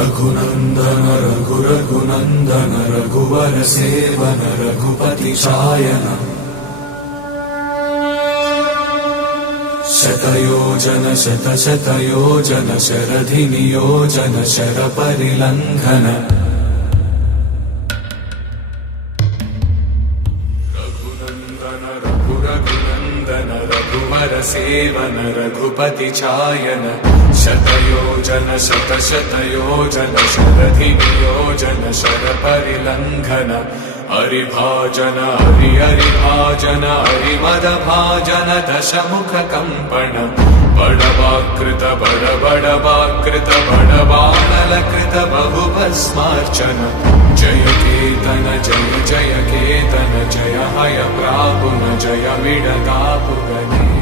रघुनन्दन रघुनन्दन रघुवर seven Raghupati चायन शतयोजन शतशतयोजन शरधि नियोजन sir परिलंघन Raghunandan Raghunandan रघुवर seven Raghupati चायन शतयोजन शतशतयोजन शरधि नियोजन sir परिलंघन हरिभाजन हरिभाजन हरिमदभाजन दशमुख कंपन बड़वाकृत बड़वाकृत बड़वानलकृत बहुभस्मार्चन जय केतन जय जय केतन जय हय प्रापुन जय मिडतापुगने।